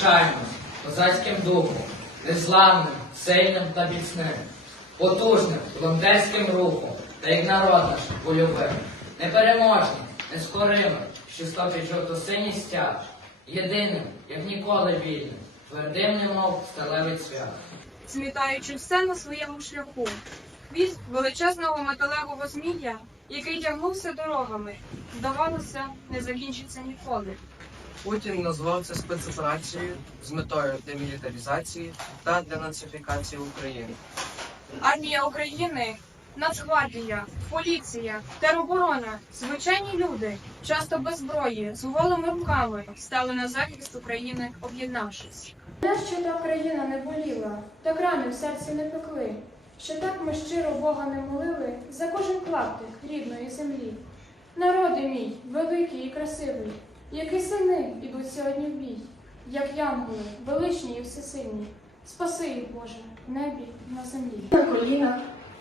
Пишаємось козацьким духом, незламним, сильним та міцним, потужним волонтерським рухом, та як народ наш польовим, непереможним, нескоримим, що стопить жовто-синій стяг, єдиним, як ніколи вільним, твердим, немов сталевий цвях. змітаючи все на своєму шляху. Хвіст величезного металевого змія, який тягнувся дорогами, здавалося, не закінчиться ніколи. Путін назвав це спецоперацією з метою демілітаризації та денацифікації України. Армія України, Нацгвардія, поліція, тероборона, звичайні люди, часто без зброї, з голими руками, стали на захист України, об'єднавшись. Те, що та країна не боліла, так рани в серці не пекли, що так ми щиро Бога не молили за кожен клаптик рідної землі. Народи мій, великий і красивий, які сини ідуть сьогодні в бій, як янголи, величні і всесильні. Спаси їх, Боже, в небі на землі. На колінах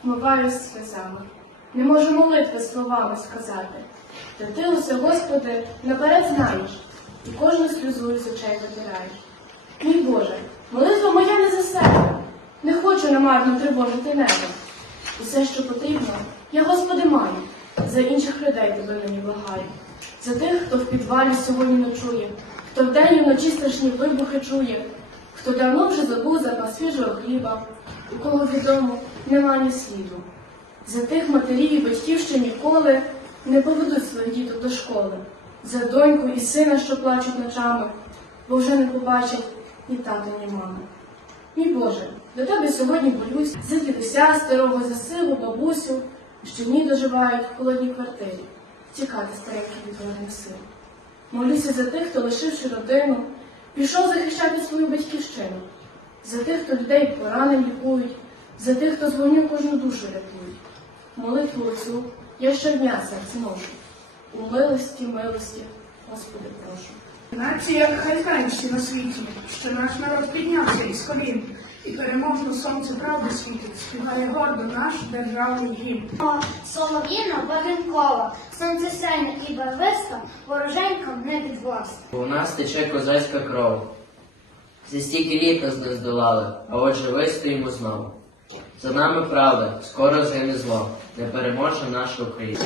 вмиваюсь сльозами, не можу молитви словами сказати. Та ти усе, Господи, наперед знаєш, і кожну сльозу з очей витираєш. Мій Боже, молитва моя не за себе, не хочу намарно тривожити небо. Усе, що потрібно, я, Господи, маю, за інших людей тебе нині благаю. За тих, хто в підвалі сьогодні ночує, хто вдень і вночі страшні вибухи чує, хто давно вже забув запас свіжого хліба, у кого відомо нема ні сліду. За тих матерів і батьків, що ніколи не поведуть своїх діток до школи, за доньку і сина, що плачуть ночами, бо вже не побачать ні тата, ні мами. Мій Боже, до тебе сьогодні болюсь за дідуся старого, за сиву, бабусю, що ні доживають в холодній квартирі, тікати старенький від вогню сил. Молюся за тих, хто лишивши родину, пішов захищати свою батьківщину, за тих, хто людей поранень лікують, за тих, хто з вогню кожну душу рятують. Молитву оцю я щодня серце ношу. У милості, милості, Господи, прошу. Нація найкращі на світі, що наш народ піднявся із колін, і переможно сонце правди світить, співає гордо наш державний гімн. Солов'їна Багенкова, сонце сяйне і барвиста, вороженькам не підвласна. У нас тече козацька кров. За стільки літ нас не здолали, а отже вистоїмо знову. За нами правда, скоро згине зло, не переможе наша Україна.